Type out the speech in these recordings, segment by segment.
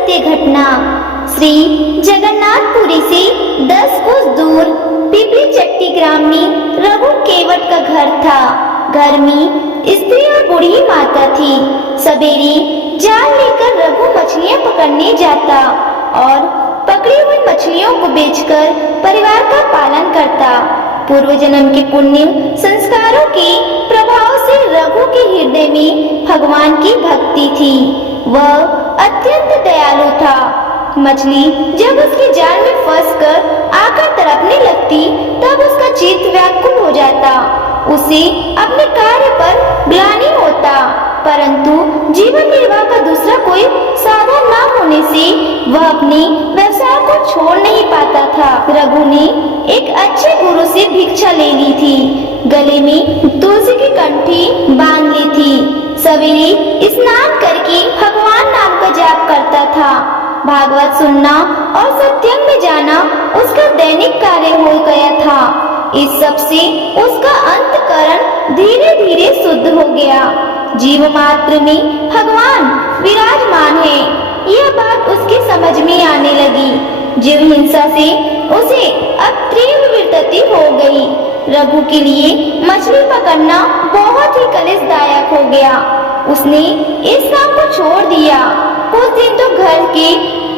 सत्य घटना। श्री जगन्नाथपुरी से 10 कोस दूर पिपली चट्टी ग्राम में रघु केवट का घर था। घर में स्त्री और बूढ़ी माता थी। सवेरे जाल लेकर रघु मछलियां पकड़ने जाता और पकड़ी हुई मछलियों को बेचकर परिवार का पालन करता। पूर्व जन्म के पुण्य संस्कारों के प्रभाव से रघु के हृदय में भगवान की भक्ति थी। वह अत्यंत दयालु था। मछली जब उसके जाल में फंसकर आकर तड़पने लगती तब उसका चित्त व्याकुल हो जाता। उसे अपने कार्य पर ग्लानि होता, परंतु जीवन निर्वाह का दूसरा कोई साधन न होने से वह अपने व्यवसाय को छोड़ नहीं पाता था। रघु ने एक अच्छे गुरु से भिक्षा ले ली थी। गले में तुलसी की कंठी बांध ली थी। सवेरे स्नान करके भगवान नाम का जाप करता था। भागवत सुनना और सत्संग में जाना उसका दैनिक कार्य हो गया था। इस सब से उसका अंतःकरण धीरे धीरे शुद्ध हो गया। जीव मात्र में भगवान विराजमान है, यह बात उसकी समझ में आने लगी। जीव हिंसा से उसे अब तीव्र विरक्ति हो गई। रघु के लिए मछली पकड़ना बहुत ही कलेशदायक हो गया। उसने इस काम को छोड़ दिया। कुछ दिन तो घर के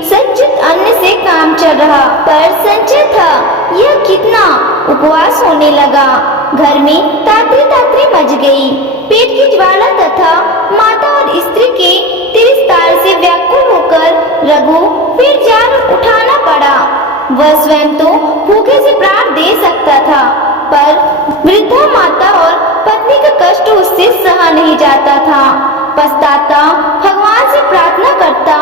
संचित अन्न से काम चल रहा, पर संचय था यह कितना उपवास होने लगा। घर में तातरी तातरी मच गई। पेट की ज्वाला तथा माता और स्त्री के तिरस्कार से व्याकुल होकर रघु फिर जाल उठाना पड़ा। वह स्वयं तो भूखे से प्राण दे सकता था, पर वृद्धा माता और पत्नी का कष्ट उससे सहा नहीं जाता था। पछताता भगवान से प्रार्थना करता।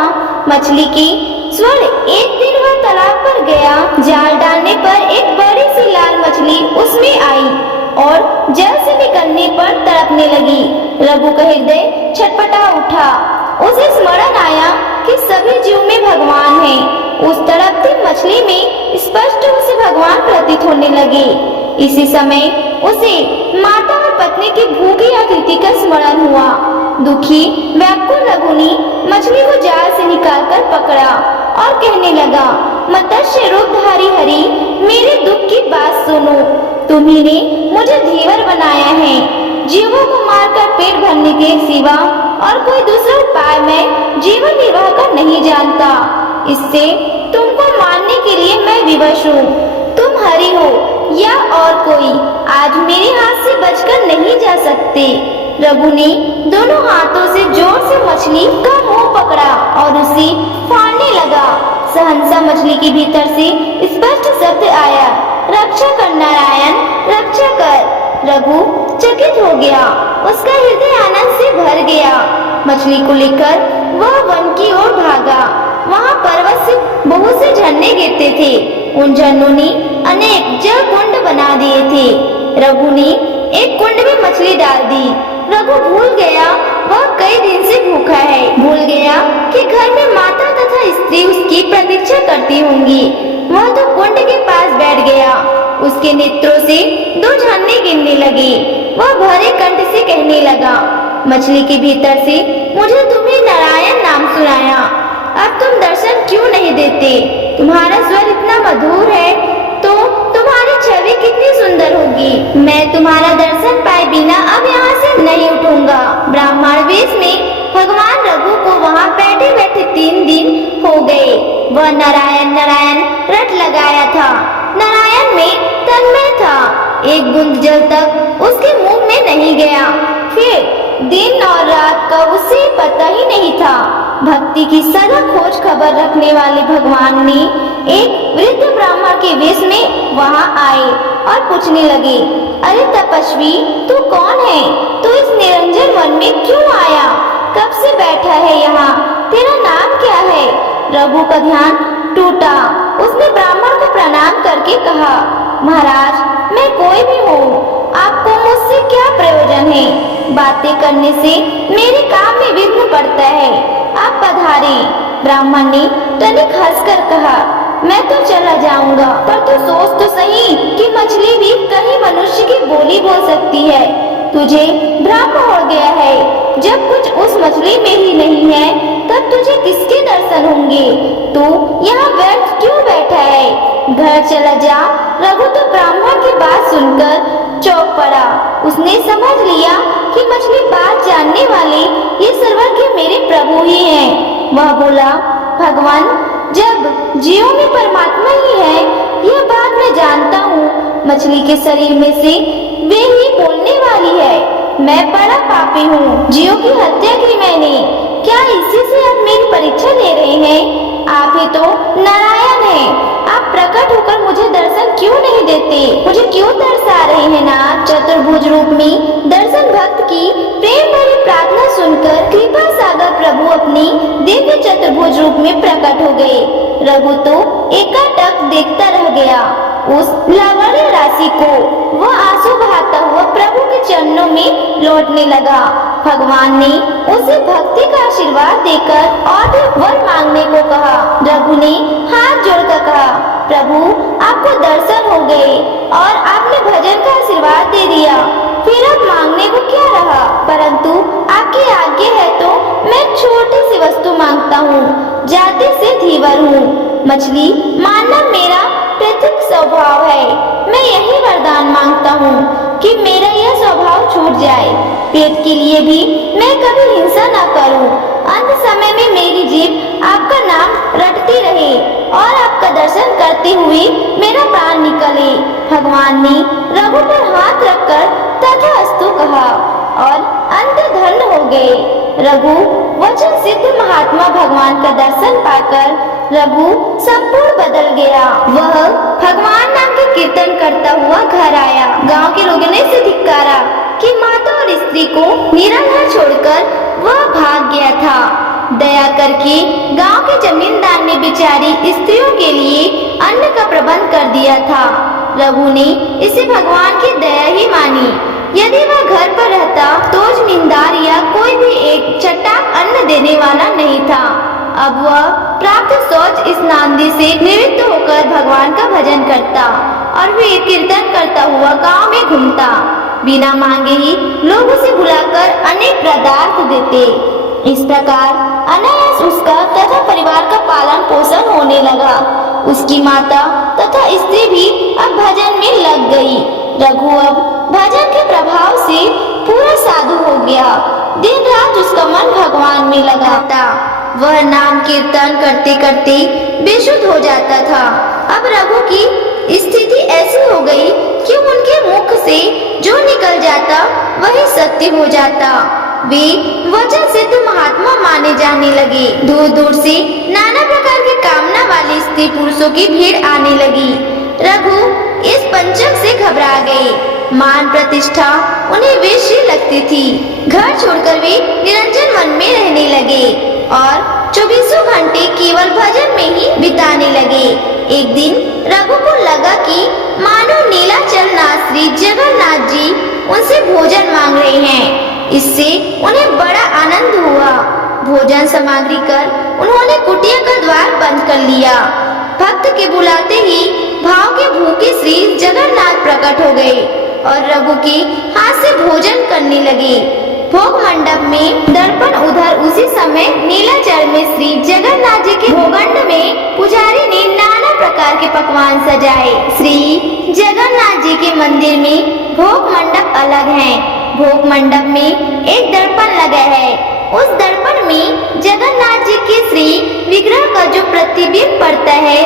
मछली की स्वर्ण एक दिन वह तालाब पर गया। जाल डालने पर एक बड़ी सी लाल मछली उसमें आई और जल से निकलने पर तड़पने लगी। रघु का हृदय छटपटा उठा। उसे स्मरण आया कि सभी जीव में भगवान है। उस तड़पती मछली में स्पष्ट उसे भगवान प्रतीत होने लगे। इसी समय उसे माता और पत्नी की भूखी आकृति का स्मरण हुआ। दुखी व्याकुल रघु ने मछली को जाल से निकालकर पकड़ा और कहने लगा, मत्स्य रूपधारी हरि, मेरे दुख की बात सुनो। तुम्ही ने मुझे धीवर बनाया है। जीवों को मारकर पेट भरने के सिवा और कोई दूसरा उपाय मैं जीवन निर्वाह कर नहीं जानता। इससे तुमको मारने के लिए मैं विवश हूँ। तुम हरि हो या और कोई, आज मेरे हाथ से बचकर नहीं जा सकते। रघु ने दोनों हाथों से जोर से मछली का मुंह पकड़ा और उसे फाड़ने लगा। सहसा मछली के भीतर से स्पष्ट शब्द आया, रक्षा कर नारायण, रक्षा कर। रघु चकित हो गया। उसका हृदय आनंद से भर गया। मछली को लेकर वह वन की ओर भागा। वहाँ पर्वत से बहुत से झरने गिरते थे। उन झरनों ने अनेक जल कुंड बना दिए थे। रघु ने एक कुंड में मछली डाल दी। रघु भूल गया वह कई दिन से भूखा है। भूल गया कि घर में माता तथा स्त्री उसकी प्रतीक्षा करती होंगी। वह तो कुंड के पास बैठ गया। उसके नेत्रों से 2 झरने गिरने लगे। वह भरे कंठ से कहने लगा, मछली के भीतर से मुझे तुम्हें नारायण नाम सुनाया। अब तुम दर्शन क्यों नहीं देते? तुम्हारा स्वर इतना मधुर है तो तुम्हारी छवि कितनी सुंदर होगी। मैं तुम्हारा दर्शन पाए बिना अब यहाँ से नहीं उठूंगा। ब्राह्मण वेश में भगवान रघु को वहाँ बैठे बैठे 3 दिन हो गए। वह नारायण नारायण रट लगाया था। नारायण में तन्मय था। एक बूंद जल तक उसके मुंह में नहीं गया। फिर दिन और रात का उसे पता ही नहीं था। भक्ति की सदा खोज खबर रखने वाले भगवान ने एक वृद्ध ब्राह्मण के वेश में वहाँ आए और पूछने लगे, अरे तपस्वी, तू कौन है? तू इस निरंजन वन में क्यों आया? कब से बैठा है यहाँ? तेरा नाम क्या है? रघु का ध्यान टूटा। उसने ब्राह्मण को प्रणाम करके कहा, महाराज, मैं कोई भी हूँ। आपको मुझसे क्या प्रयोजन है? बातें करने से मेरे काम में विघ्न पड़ता है। आप पधारे। ब्राह्मण ने तनिक हंसकर कहा, मैं तो चला जाऊंगा, पर तू सोच तो सही कि मछली भी कहीं मनुष्य की बोली बोल सकती है। तुझे भ्रम हो गया है। जब कुछ उस मछली में ही नहीं है, तब तुझे किसके दर्शन होंगे? तू यहाँ व्यर्थ क्यों बैठा है? घर चला जा। रघु तो ब्राह्मण की बात सुनकर चौंक पड़ा। उसने समझ लिया कि मछली बात जानने वाले ये सर्वज्ञ मेरे प्रभु ही हैं। वह बोला, भगवान, जब जीवों में परमात्मा ही है यह बात मैं जानता हूँ। मछली के शरीर में से वे ही बोलने वाली है। मैं बड़ा पापी हूँ, जीवों की हत्या की मैंने। क्या इसी से आप मेरी परीक्षा ले रहे हैं? आप ही तो नारायण हैं। आप प्रकट होकर मुझे दर्शन क्यों नहीं देते? मुझे क्यों तरसा रहे हैं नाथ? चतुर्भुज रूप में दर्शन भक्त की प्रेम भरी प्रार्थना सुनकर कृपा सागर प्रभु अपनी दिव्य चतुर्भुज रूप में प्रकट हो गए। रघु तो एकाटक देखता रह गया उस लावण्य राशि को। वह आंसू बहाता हुआ प्रभु के चरणों में लौटने लगा। भगवान ने उसे भक्ति का आशीर्वाद देकर और भी वर मांगने को कहा। रघु ने हाथ जोड़कर कहा, प्रभु, आपको दर्शन हो गए और आपने भजन का आशीर्वाद दे दिया, फिर अब मांगने को क्या रहा? परंतु आपकी आज्ञा है तो मैं छोटी सी वस्तु मांगता हूँ। जाति से धीवर हूँ। मछली मानना मेरा पृथक स्वभाव है। मैं यही वरदान मांगता हूँ कि मेरा यह स्वभाव छूट जाए। पेट के लिए भी मैं कभी हिंसा न करूँ। अंत समय में मेरी जीभ आपका नाम रटती रहे और आपका दर्शन करते हुए मेरा प्राण निकले। भगवान ने रघु पर हाथ रखकर तथास्तु कहा और अंतर्धन हो गए। रघु वचन सिद्ध महात्मा भगवान का दर्शन पाकर रघु संपूर्ण बदल गया। वह भगवान नाम के कीर्तन करता हुआ घर आया। गांव के लोगों ने उसे धिक्कारा कि माता और स्त्री को निराधार छोड़कर वह भाग गया था। दया करके गांव के जमींदार ने बेचारी स्त्रियों के लिए अन्न का प्रबंध कर दिया था। रघु ने इसे भगवान की दया ही मानी। यदि वह घर पर रहता तो जमींदार या कोई भी एक चट्टाक अन्न देने वाला नहीं था। अब वह प्राप्त शौच स्नानादि से निवृत्त होकर भगवान का भजन करता और फिर कीर्तन करता हुआ गांव में घूमता। बिना मांगे ही लोग उसे बुलाकर अनेक पदार्थ देते। इस प्रकार अनायास उसका तथा परिवार का पालन पोषण होने लगा। उसकी माता तथा स्त्री भी अब भजन में लग गई। रघु अब भजन के प्रभाव से पूरा साधु हो गया। दिन रात उसका मन भगवान में लगा था। वह नाम कीर्तन करते करते बेसुध हो जाता था। अब रघु की स्थिति ऐसी हो गई कि उनके मुख से जो निकल जाता वही सत्य हो जाता। वे वचन सिद्ध महात्मा माने जाने लगे। दूर दूर से नाना प्रकार की कामना वाले स्त्री पुरुषों की भीड़ आने लगी। रघु इस पंचक से घबरा गए। मान प्रतिष्ठा उन्हें वेश्य लगती थी। घर छोड़कर वे निरंजन वन में रहने लगे और 24 घंटे केवल भजन में ही बिताने लगे। एक दिन रघु को लगा कि मानो नीलाचल नाथ श्री जगन्नाथ जी उनसे भोजन मांग रहे हैं। इससे उन्हें बड़ा आनंद हुआ। भोजन सामग्री कर उन्होंने कुटिया का द्वार बंद कर लिया। भक्त के बुलाते ही भाव के भूखे श्री जगन्नाथ प्रकट हो गए और रघु के हाथ से भोजन करने लगे। भोग मंडप में दर्पण उधर उसी समय नीलाचल में श्री जगन्नाथ जी के भोगंड में पुजारी ने नाना प्रकार के पकवान सजाए। श्री जगन्नाथ जी के मंदिर में भोग मंडप अलग है। भोग मंडप में एक दर्पण लगा है। उस दर्पण में जगन्नाथ जी के श्री विग्रह का जो प्रतिबिंब पड़ता है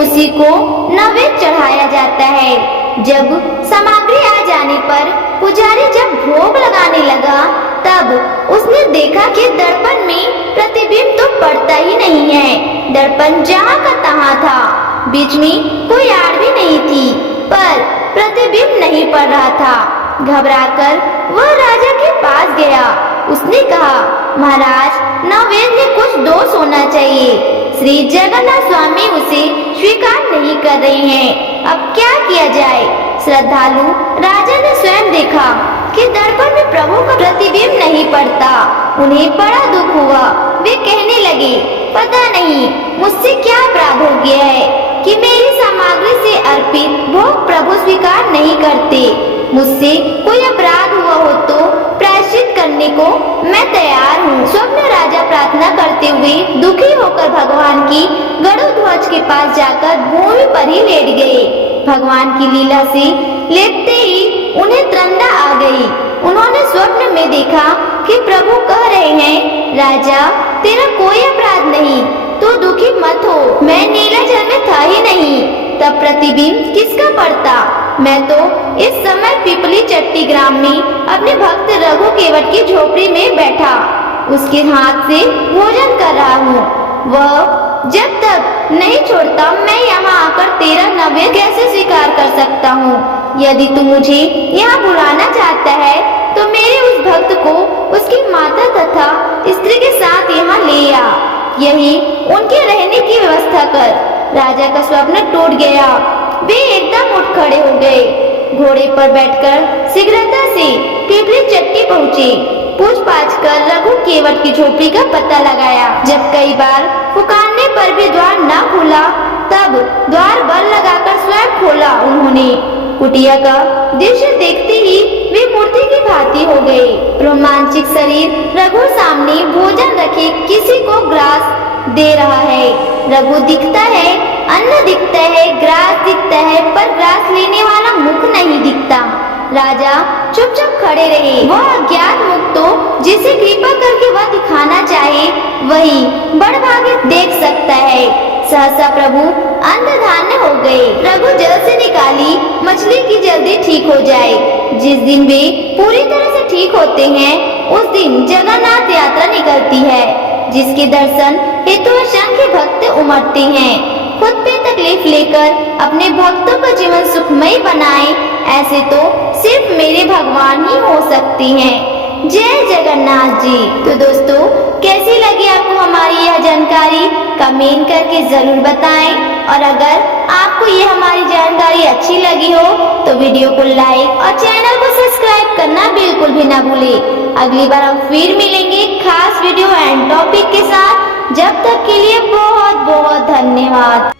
उसी को नैवेद्य चढ़ाया जाता है। जब सामग्री आ जाने पर पुजारी जब भोग लगाने लगा तब उसने देखा कि दर्पण में प्रतिबिंब तो पड़ता ही नहीं है। दर्पण जहाँ का तहाँ था, बीच में कोई आड़ भी नहीं थी, पर प्रतिबिंब नहीं पड़ रहा था। घबराकर वह राजा के पास गया। उसने कहा, महाराज, नैवेद्य में कुछ दोष होना चाहिए। श्री जगन्नाथ स्वामी उसे स्वीकार नहीं कर रहे हैं। अब क्या किया जाए? श्रद्धालु राजा ने स्वयं देखा कि दर्पण में प्रभु का प्रतिबिंब नहीं पड़ता। उन्हें बड़ा दुख हुआ। वे कहने लगे, पता नहीं मुझसे क्या अपराध हो गया है कि मेरी सामग्री से अर्पित भोग प्रभु स्वीकार नहीं करते। मुझसे कोई अपराध हुआ हो तो प्रायश्चित करने को मैं तैयार हूँ। स्वप्न राजा प्रार्थना करते हुए दुखी होकर भगवान की गरुड़ पास जाकर भूमि पर ही लेट गए। भगवान की लीला से लेटते ही उन्हें त्रंदा आ गई। उन्होंने स्वप्न में देखा कि प्रभु कह रहे हैं, राजा तेरा कोई अपराध नहीं, तू दुखी मत हो, मैं नीलाचल में था ही नहीं। तब प्रतिबिंब किसका पड़ता? मैं तो इस समय पिपली चट्टी ग्राम में अपने भक्त रघु केवट की झोपड़ी में बैठा उसके हाथ से भोजन कर रहा हूँ। वह जब तक नहीं छोड़ता मैं यहाँ आकर तेरा नैवेद्य कैसे स्वीकार कर सकता हूँ? यदि तू मुझे यहाँ बुलाना चाहता है तो मेरे उस भक्त को उसकी माता तथा स्त्री के साथ यहाँ ले आ, यही उनके रहने की व्यवस्था कर। राजा का स्वप्न टूट गया। वे एकदम उठ खड़े हो गए। घोड़े पर बैठकर शीघ्रता से पिपली चट्टी पहुँचे। पूछ-पाछ कर रघु केवट की झोपड़ी का पता लगाया। जब कई बार पुकारने पर भी द्वार न खुला, तब द्वार बल लगाकर स्वयं खोला उन्होंने। कुटिया का दृश्य देखते ही वे मूर्ति की भांति हो गए। रोमांचिक शरीर रघु सामने भोजन रखे किसी को ग्रास दे रहा है। रघु दिखता है, अन्न दिखता है, ग्रास दिखता है, पर ग्रास लेने वाला मुख नहीं दिखता। राजा चुपचाप खड़े रहे। वह अज्ञात मुख तो जिसे कृपा करके वह दिखाना चाहे वही बड़भागे देख सकता है। सहसा प्रभु अंतर्धान हो गए। रघु जल से निकाली मछली की जल्दी ठीक हो जाए। जिस दिन वे पूरी तरह से ठीक होते हैं उस दिन जगन्नाथ यात्रा निकलती है, जिसके दर्शन हेतु असंख्य भक्त उमड़ते हैं। खुद पे तकलीफ लेकर अपने भक्तों का जीवन सुखमय बनाए, ऐसे तो सिर्फ मेरे भगवान ही हो सकते हैं। जय जगन्नाथ जी। तो दोस्तों, कैसी लगी आपको हमारी यह जानकारी? कमेंट करके जरूर बताएं। और अगर आपको ये हमारी जानकारी अच्छी लगी हो तो वीडियो को लाइक और चैनल को सब्सक्राइब करना बिल्कुल भी ना भूलें। अगली बार हम फिर मिलेंगे खास वीडियो एंड टॉपिक के साथ। जब तक के लिए बहुत बहुत धन्यवाद।